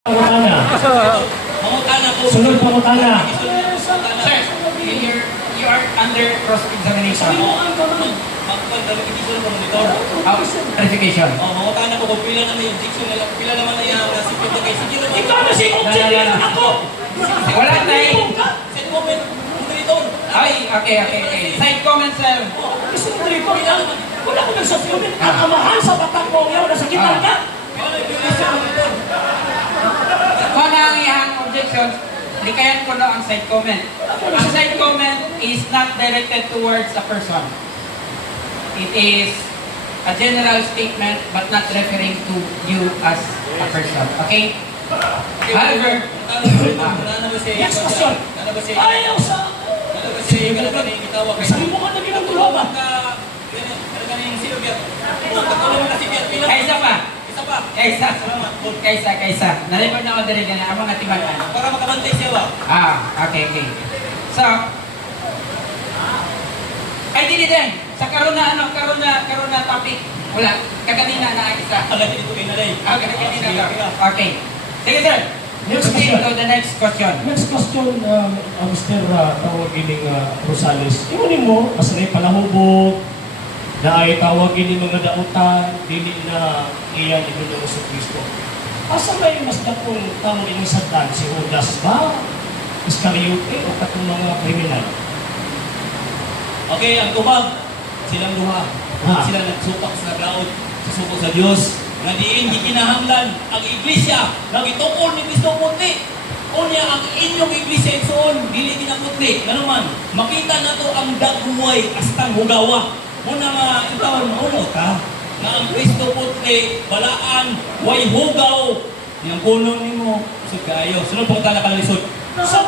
Pangutana. Pangutana po. Sunod pangutana. Sir, you are under cross-examination. Clarification. Pangutana po kung pila naman yung diction nila, pila naman na yung nasipit na kayo. Sige naman. Ikaw na si objective ako. Wala tayo. Side comment. Moderator. Ay, okay. Side comment, sir. Gusto mo dito lang. Wala ko nagsasabi. Ang kamahal sa batang ko ngayon. Nasakitan ka. Kung ang iyang objections, likayan ko na ang side comment. Ang side comment is not directed towards a person. It is a general statement but not referring to you as a person. Okay? However, Next question. Ayaw sa... Sabi mo ka na ginagulaban. Kaysa. Nalipad na ako dali ka na ang mga timalaan. Para makabantay siya ba? Okay. So, ay dili din. Sa karon na topic. Wala. Kaganina na isa. Okay. Sige sir. Next Proceed question. to the next question. Next question, Mr. Tawagin Rosales. Iwanin mo, masanay palahubog, na ay tawagin ng mga dautan, dili na iyan ni Panginoon sa Kristo. Asa may mas dakong tao inyong sadlan? Si Judas ba? Iscariote o katong mga kriminal? Okay, ang tubag, silang duha. Sila nagsupak sa naglaot, susubok sa Diyos. Nga diin, gikinahanglan ang iglesia, nagitukon ni Kristo puti. Unya ang inyong iglesia itoon, dili ginaputli. Ano man, makita na to ang dagway astang hugawa. Muna nga, itawon mauno ka, na ang Kristo putli, balaan, way hugaw. Yang puno ni mo, sud kayo. Sunod po ka na lisod. So,